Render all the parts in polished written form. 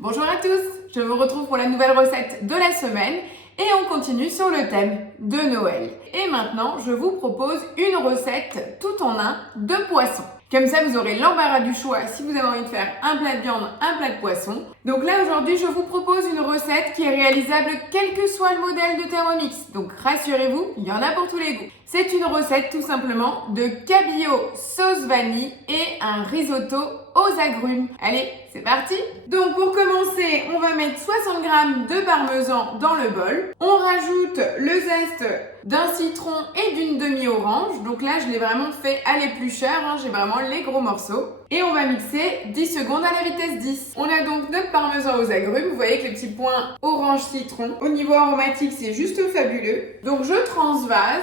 Bonjour à tous, je vous retrouve pour la nouvelle recette de la semaine et on continue sur le thème de Noël. Et maintenant, je vous propose une recette tout en un de poisson. Comme ça, vous aurez l'embarras du choix si vous avez envie de faire un plat de viande, un plat de poisson. Donc là, aujourd'hui, je vous propose une recette qui est réalisable quel que soit le modèle de Thermomix. Donc rassurez-vous, il y en a pour tous les goûts. C'est une recette tout simplement de cabillaud sauce vanille et un risotto aux agrumes. Allez, c'est parti! Donc pour commencer, on va mettre 60 g de parmesan dans le bol. On rajoute le zeste d'un citron et d'une demi-orange. Donc là, je l'ai vraiment fait à l'éplucheur, j'ai vraiment les gros morceaux. Et on va mixer 10 secondes à la vitesse 10. On a donc notre parmesan aux agrumes. Vous voyez que les petits points orange citron. Au niveau aromatique, c'est juste fabuleux. Donc je transvase.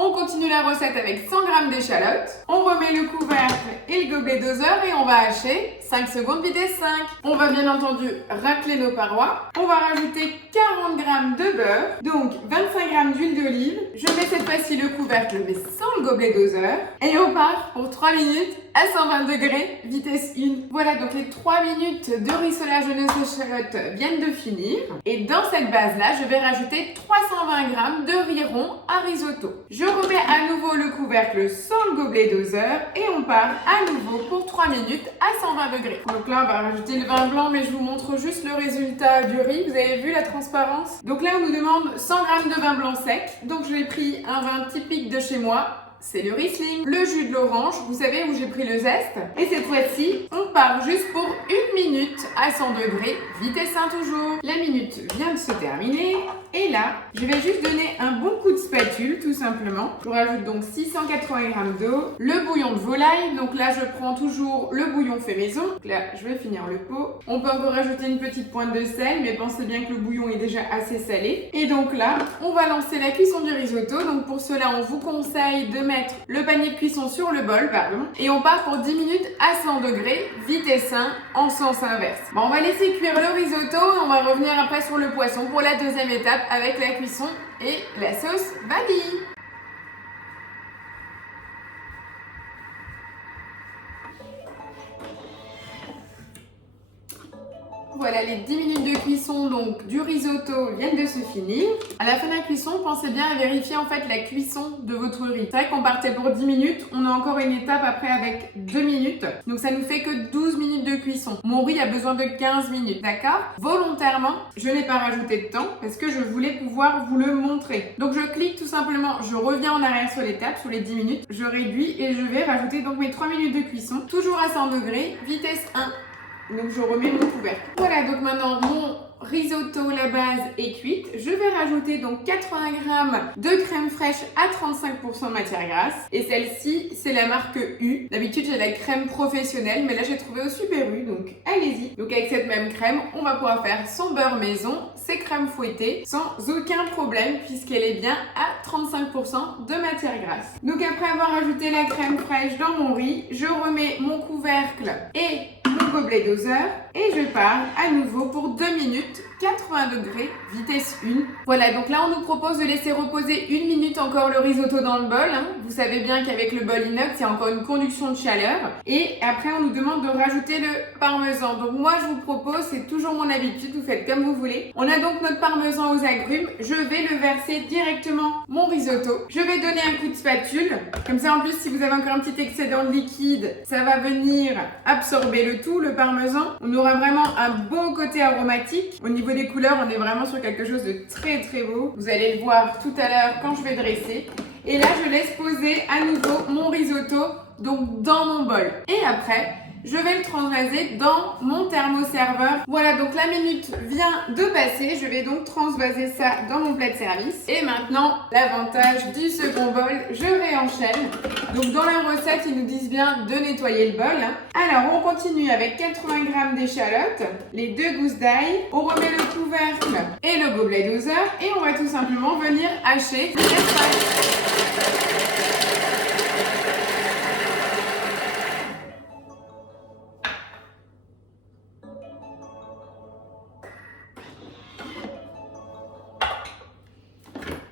On continue la recette avec 100 g d'échalotes. On remet le couvercle et le gobelet doseur et on va hacher 5 secondes vitesse 5. On va bien entendu racler nos parois. On va rajouter 40 g de beurre, donc 25 g d'huile d'olive. Je mets cette fois-ci le couvercle mais sans le gobelet doseur. Et on part pour 3 minutes à 120 degrés, vitesse 1. Voilà, donc les 3 minutes de rissolage de nos échalotes viennent de finir. Et dans cette base-là, je vais rajouter 320 g de riz rond à risotto. Je remets à nouveau le couvercle sans le gobelet doseur et on part à nouveau pour 3 minutes à 120 degrés. Donc là, on va rajouter le vin blanc, mais je vous montre juste le résultat du riz. Vous avez vu la transparence? Donc là, on nous demande 100 g de vin blanc sec. Donc je l'ai pris un vin typique de chez moi. C'est le Riesling, le jus de l'orange, vous savez où j'ai pris le zeste. Et cette fois-ci, on part juste pour 1 minute à 100 degrés, vitesse 1 toujours. La minute vient de se terminer. Et là, je vais juste donner un bon coup de spatule, tout simplement. Je rajoute donc 680 g d'eau, le bouillon de volaille. Donc là, je prends toujours le bouillon fait maison. Donc là, je vais finir le pot. On peut encore rajouter une petite pointe de sel, mais pensez bien que le bouillon est déjà assez salé. Et donc là, on va lancer la cuisson du risotto. Donc pour cela, on vous conseille de mettre le panier de cuisson sur le bol, et on part pour 10 minutes à 100 degrés, vitesse 1 en sens inverse. Bon, on va laisser cuire le risotto et on va revenir après sur le poisson pour la deuxième étape avec la cuisson et la sauce vanille. Voilà, les 10 minutes de cuisson donc du risotto viennent de se finir. À la fin de la cuisson, pensez bien à vérifier en fait la cuisson de votre riz. C'est vrai qu'on partait pour 10 minutes, on a encore une étape après avec 2 minutes. Donc ça nous fait que 12 minutes de cuisson. Mon riz a besoin de 15 minutes, d'accord? Volontairement, je n'ai pas rajouté de temps parce que je voulais pouvoir vous le montrer. Donc je clique tout simplement, je reviens en arrière sur l'étape, sur les 10 minutes, je réduis et je vais rajouter donc mes 3 minutes de cuisson, toujours à 100 degrés, vitesse 1. Donc je remets mon couvercle. Voilà, donc maintenant mon risotto, la base est cuite. Je vais rajouter donc 80 g de crème fraîche à 35% de matière grasse. Et celle-ci, c'est la marque U. D'habitude, j'ai la crème professionnelle, mais là, j'ai trouvé au Super U, donc allez-y. Donc avec cette même crème, on va pouvoir faire son beurre maison, ses crèmes fouettées, sans aucun problème, puisqu'elle est bien à 35% de matière grasse. Donc après avoir ajouté la crème fraîche dans mon riz, je remets mon couvercle et mon gobelet doseur et je pars à nouveau pour 2 minutes 80 degrés, vitesse 1. Voilà, donc là on nous propose de laisser reposer 1 minute encore le risotto dans le bol. Vous savez bien qu'avec le bol inox, il y a encore une conduction de chaleur. Et après on nous demande de rajouter le parmesan. Donc moi je vous propose, c'est toujours mon habitude, vous faites comme vous voulez. On a donc notre parmesan aux agrumes. Je vais le verser directement mon risotto. Je vais donner un coup de spatule. Comme ça en plus si vous avez encore un petit excédent de liquide, ça va venir absorber le tout, le parmesan. On aura vraiment un beau côté aromatique. Au niveau des couleurs, on est vraiment sur quelque chose de très très beau. Vous allez le voir tout à l'heure quand je vais dresser. Et là, je laisse poser à nouveau mon risotto donc dans mon bol. Et après, je vais le transvaser dans mon thermoserveur. Voilà, donc la minute vient de passer. Je vais donc transvaser ça dans mon plat de service. Et maintenant, l'avantage du second bol, je réenchaîne. Donc dans la recette, ils nous disent bien de nettoyer le bol. Alors, on continue avec 80 g d'échalotes, les 2 gousses d'ail. On remet le couvercle et le gobelet doseur. Et on va tout simplement venir hacher les feuilles.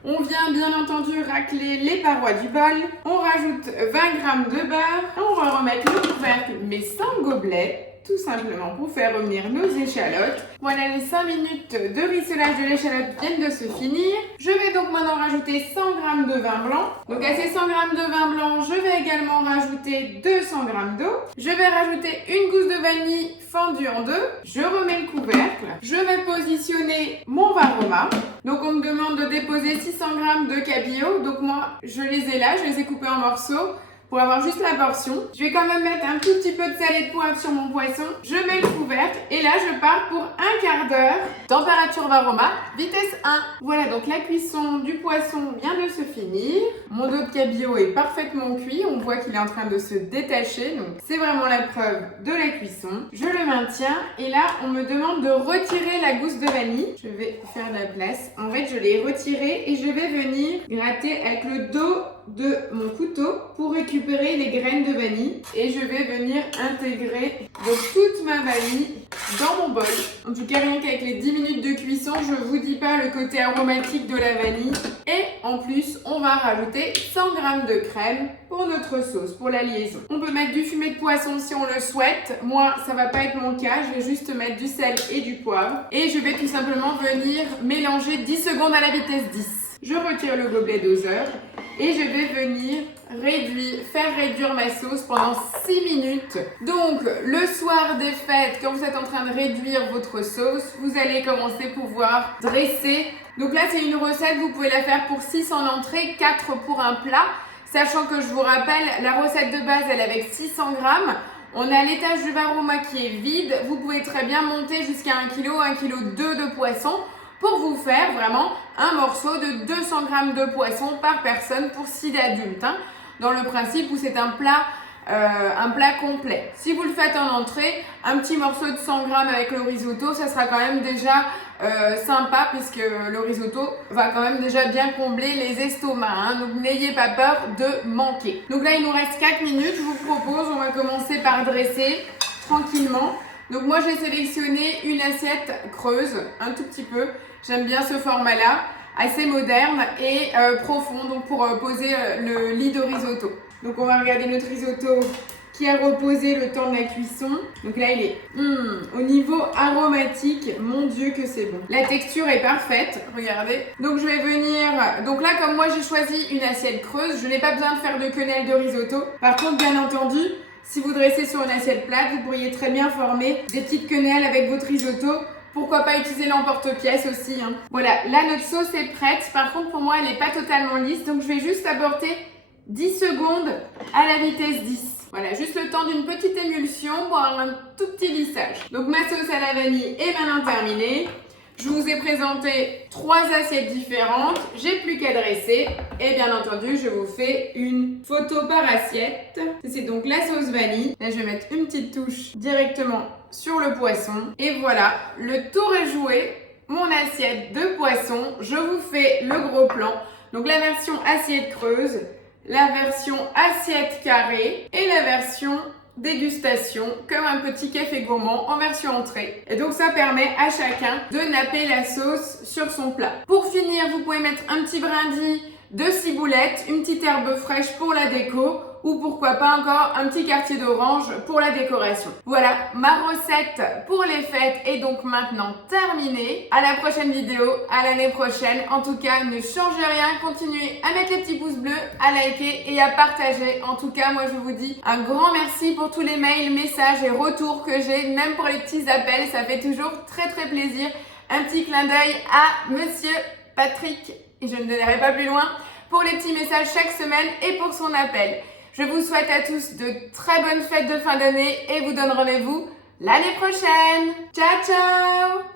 On vient bien entendu racler les parois du bol. On rajoute 20 g de beurre. On va remettre le couvercle mais sans gobelet. tout simplement pour faire revenir nos échalotes. Voilà, les 5 minutes de rissolage de l'échalote viennent de se finir. Je vais donc maintenant rajouter 100 g de vin blanc. Donc à ces 100 g de vin blanc, je vais également rajouter 200 g d'eau. Je vais rajouter une gousse de vanille fendue en deux. Je remets le couvercle. Je vais positionner mon Varoma. Donc on me demande de déposer 600 g de cabillaud. Donc moi, je les ai là, je les ai coupés en morceaux pour avoir juste la portion. Je vais quand même mettre un tout petit peu de salé de poivre sur mon poisson. Je mets le couvercle et là je pars pour un quart d'heure. Température Varoma, vitesse 1. Voilà, donc la cuisson du poisson vient de se finir. Mon dos de cabillaud est parfaitement cuit. On voit qu'il est en train de se détacher. Donc c'est vraiment la preuve de la cuisson. Je le maintiens et là on me demande de retirer la gousse de vanille. Je vais faire de la place. En fait je l'ai retirée et je vais venir gratter avec le dos de mon couteau pour récupérer les graines de vanille et je vais venir intégrer toute ma vanille dans mon bol. En tout cas, rien qu'avec les 10 minutes de cuisson, je vous dis pas le côté aromatique de la vanille. Et en plus, on va rajouter 100 g de crème pour notre sauce, pour la liaison. On peut mettre du fumet de poisson si on le souhaite. Moi, ça va pas être mon cas. Je vais juste mettre du sel et du poivre. Et je vais tout simplement venir mélanger 10 secondes à la vitesse 10. Je retire le gobelet doseur et je vais venir faire réduire ma sauce pendant 6 minutes. Donc, le soir des fêtes, quand vous êtes en train de réduire votre sauce, vous allez commencer à pouvoir dresser. Donc là, c'est une recette, vous pouvez la faire pour 6 en entrée, 4 pour un plat. Sachant que je vous rappelle, la recette de base, elle est avec 600 g. On a l'étage du Varoma qui est vide. Vous pouvez très bien monter jusqu'à 1 kg, 1,2 kg de poisson pour vous faire vraiment un morceau de 200 g de poisson par personne pour 6 adultes. Dans le principe où c'est un plat complet. Si vous le faites en entrée, un petit morceau de 100 g avec le risotto, ça sera quand même déjà sympa puisque le risotto va quand même déjà bien combler les estomacs. Donc n'ayez pas peur de manquer. Donc là, il nous reste 4 minutes. Je vous propose, on va commencer par dresser tranquillement. Donc moi, j'ai sélectionné une assiette creuse, un tout petit peu. J'aime bien ce format-là, assez moderne et profond, donc pour poser le lit de risotto. Donc on va regarder notre risotto qui a reposé le temps de la cuisson. Donc là, il est au niveau aromatique, mon Dieu que c'est bon. La texture est parfaite, regardez. Donc je vais venir, donc là comme moi j'ai choisi une assiette creuse, je n'ai pas besoin de faire de quenelle de risotto. Par contre, bien entendu, si vous dressez sur une assiette plate, vous pourriez très bien former des petites quenelles avec votre risotto. Pourquoi pas utiliser l'emporte-pièce aussi. Voilà, là notre sauce est prête. Par contre, pour moi, elle n'est pas totalement lisse. Donc je vais juste apporter 10 secondes à la vitesse 10. Voilà, juste le temps d'une petite émulsion pour avoir un tout petit lissage. Donc ma sauce à la vanille est maintenant terminée. Je vous ai présenté 3 assiettes différentes. J'ai plus qu'à dresser. Et bien entendu, je vous fais une photo par assiette. C'est donc la sauce vanille. Là, je vais mettre une petite touche directement sur le poisson. Et voilà, le tour est joué. Mon assiette de poisson. Je vous fais le gros plan. Donc la version assiette creuse, la version assiette carrée et la version dégustation, comme un petit café gourmand en version entrée. Et donc ça permet à chacun de napper la sauce sur son plat. Pour finir, vous pouvez mettre un petit brindis de ciboulette, une petite herbe fraîche pour la déco ou pourquoi pas encore un petit quartier d'orange pour la décoration. Voilà, ma recette pour les fêtes est donc maintenant terminée. À la prochaine vidéo, à l'année prochaine. En tout cas, ne changez rien, continuez à mettre les petits pouces bleus, à liker et à partager. En tout cas, moi je vous dis un grand merci pour tous les mails, messages et retours que j'ai, même pour les petits appels, ça fait toujours très très plaisir. Un petit clin d'œil à Monsieur Patrick, et je ne donnerai pas plus loin, pour les petits messages chaque semaine et pour son appel. Je vous souhaite à tous de très bonnes fêtes de fin d'année et vous donne rendez-vous l'année prochaine. Ciao, ciao!